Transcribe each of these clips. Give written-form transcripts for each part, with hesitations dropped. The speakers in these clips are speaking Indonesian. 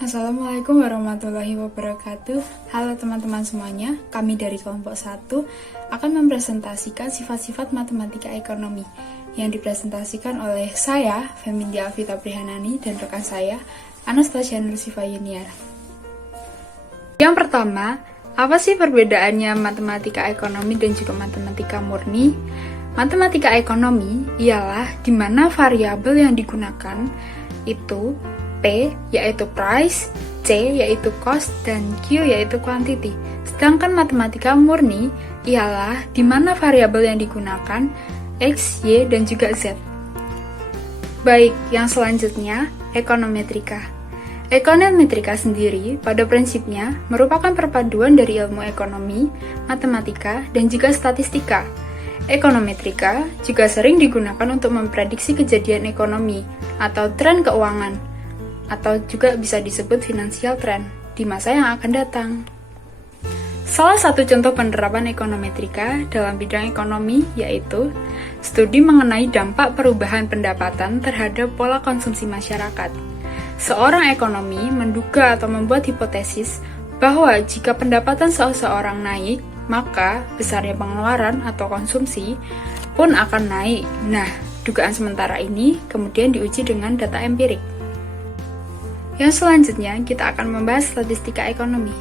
Assalamualaikum warahmatullahi wabarakatuh. Halo teman-teman semuanya, kami dari kelompok 1 akan mempresentasikan sifat-sifat matematika ekonomi yang dipresentasikan oleh saya, Femindia Alvita Prihanani, dan rekan saya, Anastasia Nursifa Yuniar. Yang pertama, apa sih perbedaannya matematika ekonomi dan juga matematika murni? Matematika ekonomi ialah di mana variabel yang digunakan itu P yaitu price, C yaitu cost, dan Q yaitu quantity. Sedangkan matematika murni ialah di mana variabel yang digunakan X, Y, dan juga Z. Baik, yang selanjutnya ekonometrika. Ekonometrika sendiri pada prinsipnya merupakan perpaduan dari ilmu ekonomi, matematika, dan juga statistika. Ekonometrika juga sering digunakan untuk memprediksi kejadian ekonomi atau tren keuangan, atau juga bisa disebut financial trend di masa yang akan datang. Salah satu contoh penerapan ekonometrika dalam bidang ekonomi yaitu studi mengenai dampak perubahan pendapatan terhadap pola konsumsi masyarakat. Seorang ekonomi menduga atau membuat hipotesis bahwa jika pendapatan seseorang naik, maka besarnya pengeluaran atau konsumsi pun akan naik. Nah, dugaan sementara ini kemudian diuji dengan data empirik. Yang selanjutnya, kita akan membahas statistika ekonomi.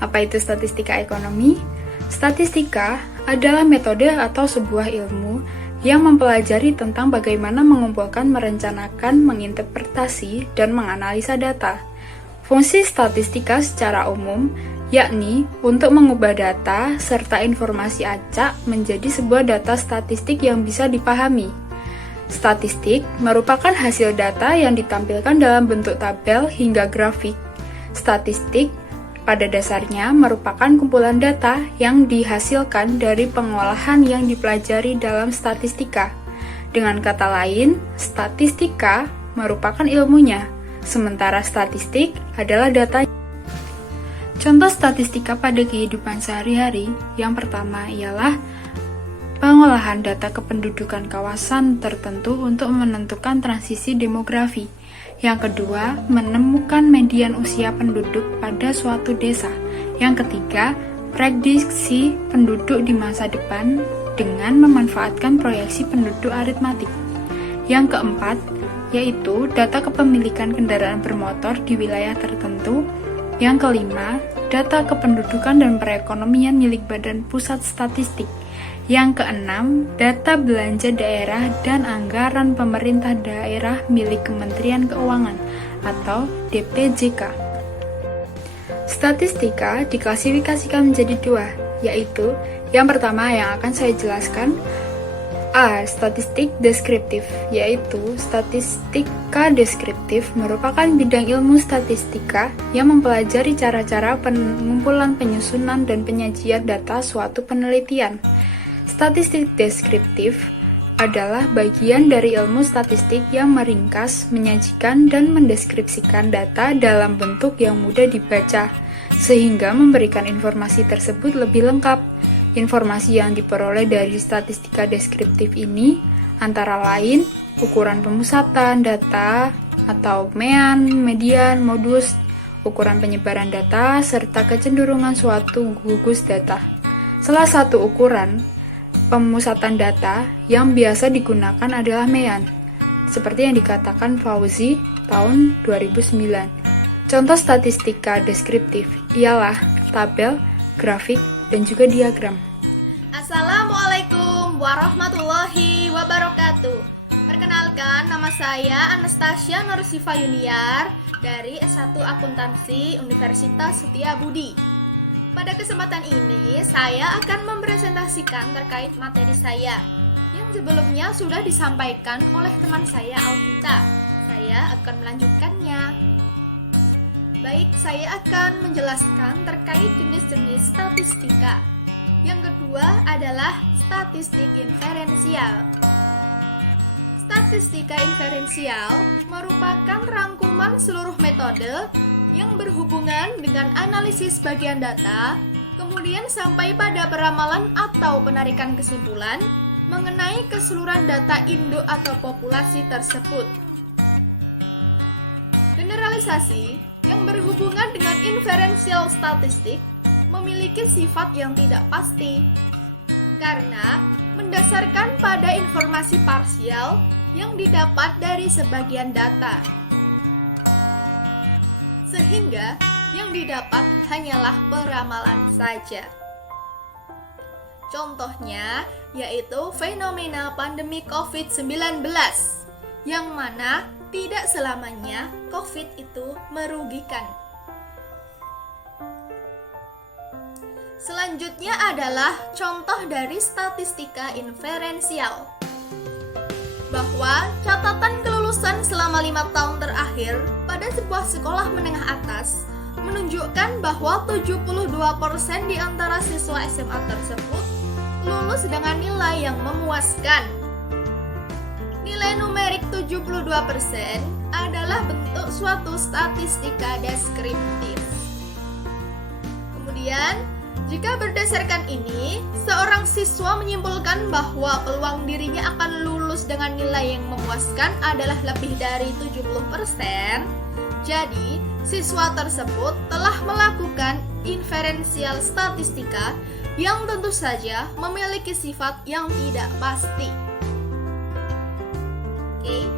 Apa itu statistika ekonomi? Statistika adalah metode atau sebuah ilmu yang mempelajari tentang bagaimana mengumpulkan, merencanakan, menginterpretasi, dan menganalisa data. Fungsi statistika secara umum yakni untuk mengubah data serta informasi acak menjadi sebuah data statistik yang bisa dipahami. Statistik merupakan hasil data yang ditampilkan dalam bentuk tabel hingga grafik. Statistik pada dasarnya merupakan kumpulan data yang dihasilkan dari pengolahan yang dipelajari dalam statistika. Dengan kata lain, statistika merupakan ilmunya, sementara statistik adalah data. Contoh statistika pada kehidupan sehari-hari yang pertama ialah pengolahan data kependudukan kawasan tertentu untuk menentukan transisi demografi. Yang kedua, menemukan median usia penduduk pada suatu desa. Yang ketiga, prediksi penduduk di masa depan dengan memanfaatkan proyeksi penduduk aritmatik. Yang keempat, yaitu data kepemilikan kendaraan bermotor di wilayah tertentu. Yang kelima, data kependudukan dan perekonomian milik Badan Pusat Statistik. Yang keenam, data belanja daerah dan anggaran pemerintah daerah milik Kementerian Keuangan atau DPJK. Statistika diklasifikasikan menjadi dua, yaitu yang pertama yang akan saya jelaskan, A. Statistik deskriptif, yaitu statistika deskriptif merupakan bidang ilmu statistika yang mempelajari cara-cara pengumpulan, penyusunan, dan penyajian data suatu penelitian. Statistik deskriptif adalah bagian dari ilmu statistik yang meringkas, menyajikan, dan mendeskripsikan data dalam bentuk yang mudah dibaca, sehingga memberikan informasi tersebut lebih lengkap. Informasi yang diperoleh dari statistika deskriptif ini antara lain ukuran pemusatan data atau mean, median, modus, ukuran penyebaran data, serta kecenderungan suatu gugus data. Salah satu ukuran pemusatan data yang biasa digunakan adalah mean, seperti yang dikatakan Fauzi tahun 2009. Contoh statistika deskriptif ialah tabel, grafik, dan juga diagram. Assalamualaikum warahmatullahi wabarakatuh. Perkenalkan, nama saya Anastasia Nursifa Yuniar dari S1 Akuntansi Universitas Setiabudi. Pada kesempatan ini, saya akan mempresentasikan terkait materi saya yang sebelumnya sudah disampaikan oleh teman saya Alvita. Saya akan melanjutkannya. Baik, saya akan menjelaskan terkait jenis-jenis statistika. Yang kedua adalah statistik inferensial. Statistika inferensial merupakan rangkuman seluruh metode yang berhubungan dengan analisis bagian data, kemudian sampai pada peramalan atau penarikan kesimpulan mengenai keseluruhan data induk atau populasi tersebut. Generalisasi yang berhubungan dengan inferential statistik memiliki sifat yang tidak pasti karena mendasarkan pada informasi parsial yang didapat dari sebagian data. Sehingga yang didapat hanyalah peramalan saja. Contohnya yaitu fenomena pandemi COVID-19 yang mana tidak selamanya COVID itu merugikan. Selanjutnya adalah contoh dari statistika inferensial, bahwa catatan kelulusan selama 5 tahun terakhir pada sebuah sekolah menengah atas menunjukkan bahwa 72% di antara siswa SMA tersebut lulus dengan nilai yang memuaskan. Nilai numerik 72% adalah bentuk suatu statistika deskriptif. Kemudian, jika berdasarkan ini, seorang siswa menyimpulkan bahwa peluang dirinya akan lulus dengan nilai yang memuaskan adalah lebih dari 70%. Jadi, siswa tersebut telah melakukan inferensial statistika yang tentu saja memiliki sifat yang tidak pasti. Oke,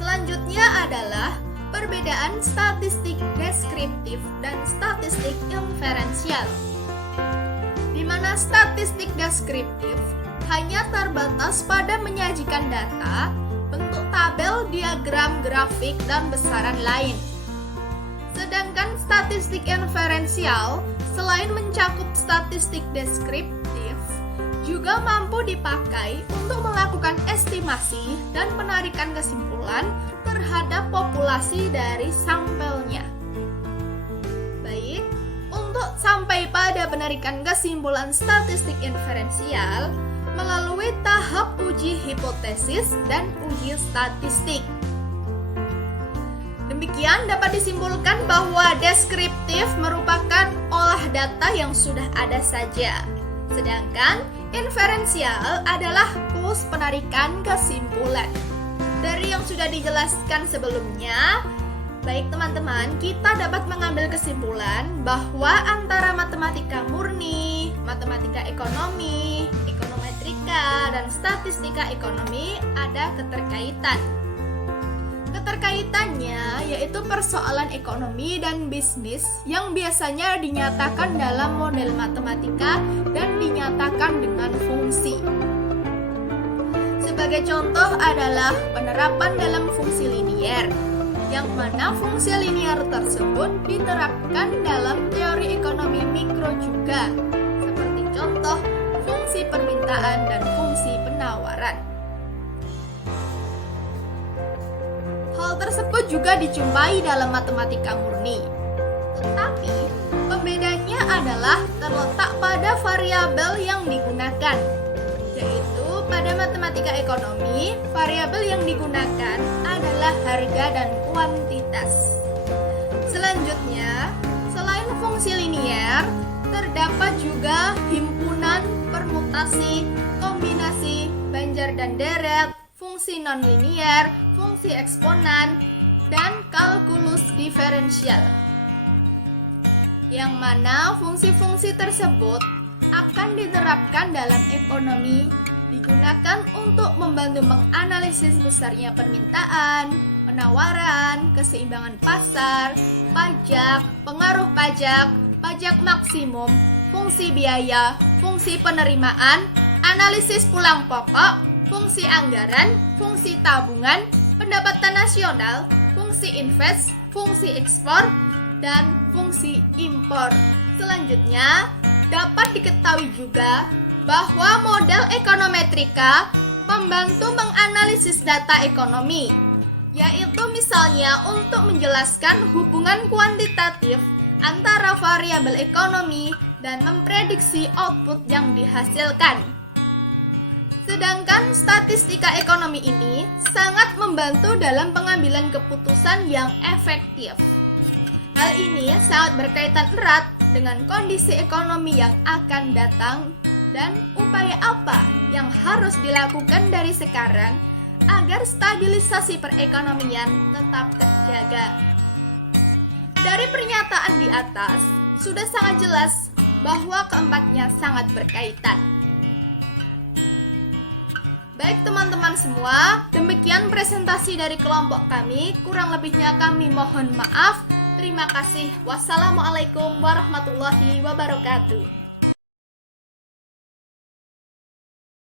selanjutnya adalah perbedaan statistik deskriptif dan statistik inferensial. Di mana statistik deskriptif hanya terbatas pada menyajikan data, bentuk tabel, diagram, grafik, dan besaran lain. Sedangkan statistik inferensial selain mencakup statistik deskriptif, juga mampu dipakai untuk melakukan estimasi dan penarikan kesimpulan terhadap populasi dari sampelnya. Baik, untuk sampai pada penarikan kesimpulan statistik inferensial melalui tahap uji hipotesis dan uji statistik. Demikian dapat disimpulkan bahwa deskriptif merupakan olah data yang sudah ada saja. Sedangkan inferensial adalah tools penarikan kesimpulan. Dari yang sudah dijelaskan sebelumnya, baik teman-teman, kita dapat mengambil kesimpulan bahwa antara matematika murni, matematika ekonomi, ekonometrika, dan statistika ekonomi ada keterkaitan. Keterkaitannya yaitu persoalan ekonomi dan bisnis yang biasanya dinyatakan dalam model matematika dan dinyatakan dengan fungsi. Sebagai contoh adalah penerapan dalam fungsi linier, yang mana fungsi linier tersebut diterapkan dalam teori ekonomi mikro juga, seperti contoh fungsi permintaan dan fungsi penawaran. Hal tersebut juga dijumpai dalam matematika murni. Tetapi, pembedanya adalah terletak pada variabel yang digunakan. Yaitu, pada matematika ekonomi, variabel yang digunakan adalah harga dan kuantitas. Selanjutnya, selain fungsi linier, terdapat juga himpunan, permutasi, kombinasi, banjar dan deret, fungsi nonlinier, fungsi eksponan, dan kalkulus diferensial. Yang mana fungsi-fungsi tersebut akan diterapkan dalam ekonomi, digunakan untuk membantu menganalisis besarnya permintaan, penawaran, keseimbangan pasar, pajak, pengaruh pajak, pajak maksimum, fungsi biaya, fungsi penerimaan, analisis pulang pokok, fungsi anggaran, fungsi tabungan, pendapatan nasional, fungsi invest, fungsi ekspor, dan fungsi impor. Selanjutnya, dapat diketahui juga bahwa model ekonometrika membantu menganalisis data ekonomi, yaitu misalnya untuk menjelaskan hubungan kuantitatif antara variabel ekonomi dan memprediksi output yang dihasilkan. Sedangkan statistika ekonomi ini sangat membantu dalam pengambilan keputusan yang efektif. Hal ini sangat berkaitan erat dengan kondisi ekonomi yang akan datang dan upaya apa yang harus dilakukan dari sekarang agar stabilisasi perekonomian tetap terjaga. Dari pernyataan di atas, sudah sangat jelas bahwa keempatnya sangat berkaitan. Baik teman-teman semua, demikian presentasi dari kelompok kami. Kurang lebihnya kami mohon maaf. Terima kasih. Wassalamualaikum warahmatullahi wabarakatuh.